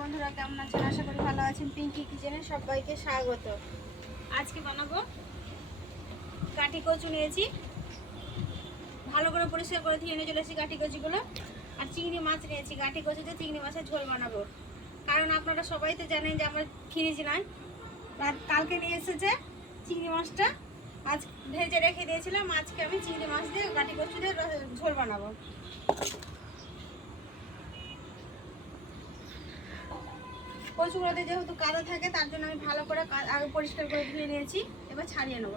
বন্ধুরা, কেমন আছেন? আশা করি ভালো আছেন। পিঙ্কি কিচেনে সবাইকে স্বাগত। আজকে বানাবো কাঠি কচু নিয়েছি, ভালো করে পরিষ্কার করে ধুয়ে নিয়ে চলে এসেছি কাঠি কচুগুলো। আর চিংড়ি মাছ নিয়েছি, কাঠি কচুতে চিংড়ি মাছের ঝোল বানাবো। কারণ আপনারা সবাই তো জানেন যে আমার ফ্রিজ নাই, কালকে নিয়ে এসেছে চিংড়ি মাছটা, আজ ভেজে রেখে দিয়েছিলাম। আজকে আমি চিংড়ি মাছ দিয়ে কাঠি কচু দিয়ে ঝোল বানাবো। কচুগুলোতে যেহেতু কাদা থাকে, তার জন্য আমি ভালো করে আগে পরিষ্কার করে ধুয়ে নিয়েছি। এবার ছাড়িয়ে নেব।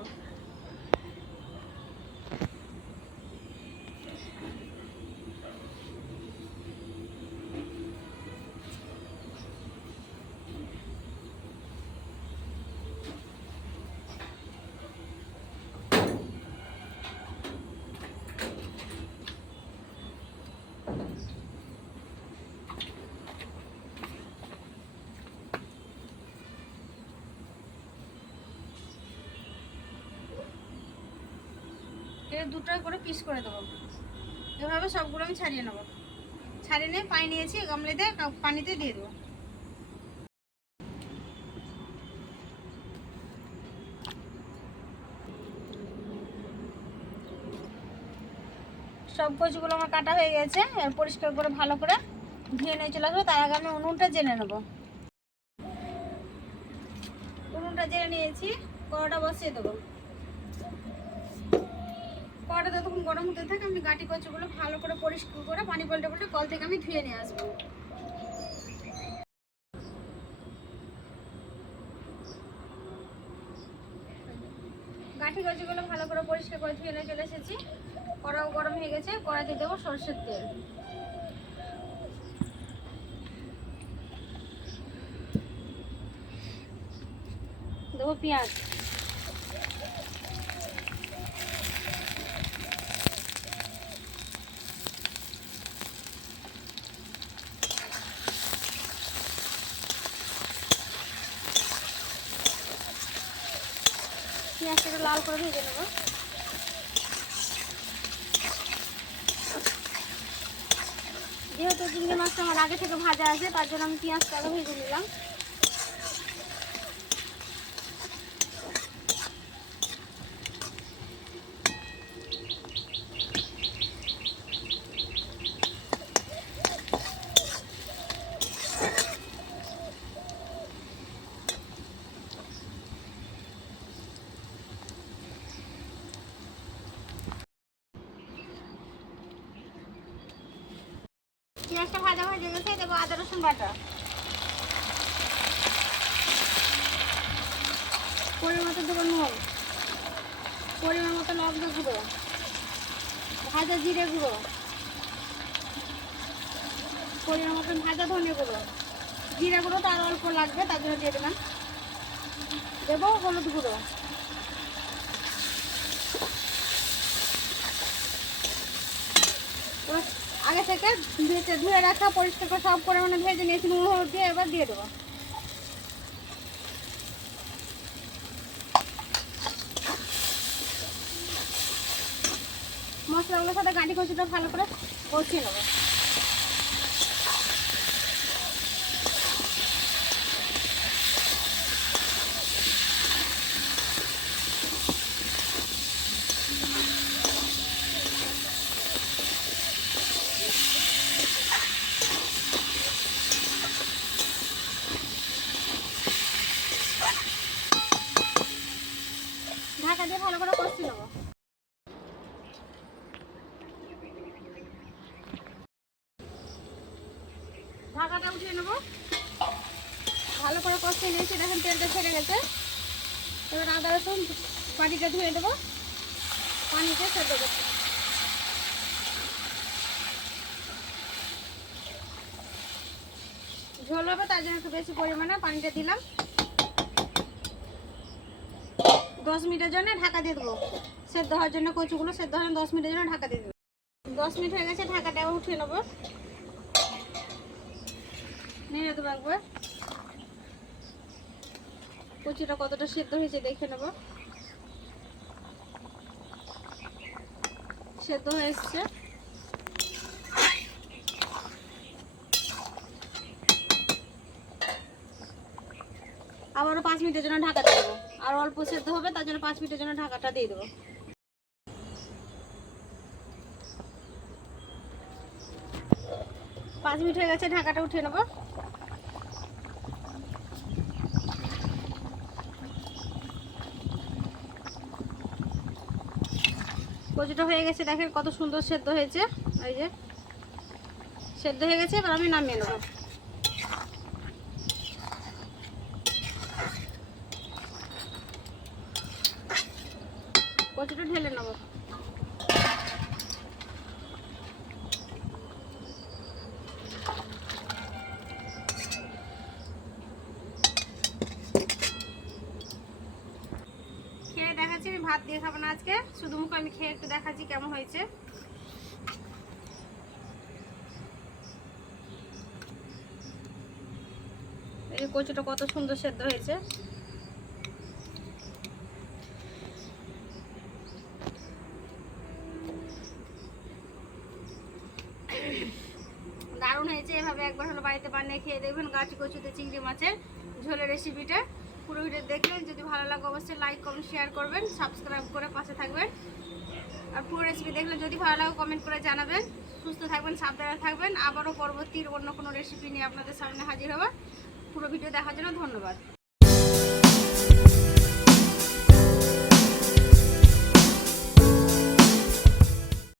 এটা দুটো করে পিস করে দেবো। এভাবে সবগুলো আমি ছাড়িয়ে নেবো। ছাড়িয়ে নিয়ে পানি নিয়েছি, গামলিতে পানিতে দিয়ে দেবো। সব কচুগুলো আমার কাটা হয়ে গেছে। পরিষ্কার করে ভালো করে ধুয়ে নিয়ে চলে আসবো। তার আগে আমি উনুনটা জেনে নেবো। উনুনটা জেনে নিয়েছি, কড়াটা বসিয়ে দেবো। কড়াটা যতক্ষণ গরম হতে থাকে, আমি কাঠি কচুগুলো ভালো করে পরিষ্কার করে পানি পাল্টে পাল্টে কল থেকে আমি ধুয়ে নিয়ে আসবো। কাঠি কচুগুলো ভালো করে পরিষ্কার করে ধুয়ে নিয়ে চলে এসেছি। কড়াও গরম হয়ে গেছে, কড়াতে দেবো সরষের তেল। দেবো পেঁয়াজ। পেঁয়াজটা একটু লাল করে ভেজে নেব। যেহেতু চিংড়ি মাছটা আমার আগে থেকে ভাজা আছে, তার জন্য আমি পেঁয়াজটা আগে ভেজে নিলাম। পেঁয়াজটা ভাজা হয়ে গেছে, দেবো আদা রসুন বাটা। পরিমাণ মতো দেবো নুন, পরিমাণ মতো লবণ গুঁড়ো, ভাজা জিরে গুঁড়ো, পরিমাণ মতো ভাজা ধনে গুঁড়ো। জিরে গুঁড়োটা আরও অল্প লাগবে, তার জন্য দিয়ে দিলাম। দেবো হলুদ গুঁড়ো। আগে থেকে ধুয়ে রাখা পরিষ্কার করে সব পরিমাণে ভেজে নিয়েছি নুন হলুদ দিয়ে। এবার দিয়ে দেবো। মশলাগুলোর সাথে কাঠি কচুটা ভালো করে কষিয়ে নেবো। ঢাকা দিয়ে ভালো করে কষিয়ে নেবো। ঢাকাটা উঠিয়ে নেবো। ভালো করে কষিয়ে নিয়েছি, দেখেন তেলটা ছেড়ে গেছে। এবার আদা রসুন পানিটা ধুয়ে দেবো, পানিতে সেদ্ধ করতে। ঝোল হবে, তার জন্য একটু বেশি পরিমাণে পানিটা দিলাম। 10 মিনিটের জন্য ঢাকা দিয়ে দেবো। সেদ্ধ হওয়ার জন্য, কচুগুলো সেদ্ধ হওয়ার জন্য 10 মিনিটের জন্য ঢাকা দিয়ে দেবো। 10 মিনিট হয়ে গেছে, ঢাকাটা উঠিয়ে নেবো। নিয়ে দেবো একবার। কচুটা কতটা সেদ্ধ হয়েছে দেখে নেবো। সেদ্ধ হয়ে এসছে। 5 মিনিটের জন্য ঢাকা দিয়ে দেবো। আর অল্প সেদ্ধ হবে, তার জন্য 5 মিনিটের জন্য ঢাকাটা দিয়ে দেবো। 5 মিনিট হয়ে গেছে, ঢাকাটা উঠিয়ে নেবো। কচুটা হয়ে গেছে, দেখেন কত সুন্দর সেদ্ধ হয়েছে। এই যে সেদ্ধ হয়ে গেছে, এবার আমি নামিয়ে নেবো। কচুটা ঢেলে নেবো। খেয়ে দেখাচ্ছি, আমি ভাত দিয়ে খাবো না আজকে, শুধু মুখে আমি খেয়ে একটু দেখাচ্ছি কেমন হয়েছে। এই কচুটা কত সুন্দর সেদ্ধ হয়েছে। দারুণ হয়েছে। এভাবে একবার হলো বাড়িতে বানিয়ে খেয়ে দেখবেন গাছি কচুতে চিংড়ি মাছের ঝোলের রেসিপিটা। পুরো ভিডিও দেখলেন, যদি ভালো লাগে অবশ্যই লাইক কমেন্ট শেয়ার করবেন, সাবস্ক্রাইব করে পাশে থাকবেন। আর পুরো রেসিপি দেখলে যদি ভালো লাগে কমেন্ট করে জানাবেন। সুস্থ থাকবেন, সাবধানে থাকবেন। আবারও পরবর্তী অন্য কোনো রেসিপি নিয়ে আপনাদের সামনে হাজির হব। পুরো ভিডিও দেখার জন্য ধন্যবাদ।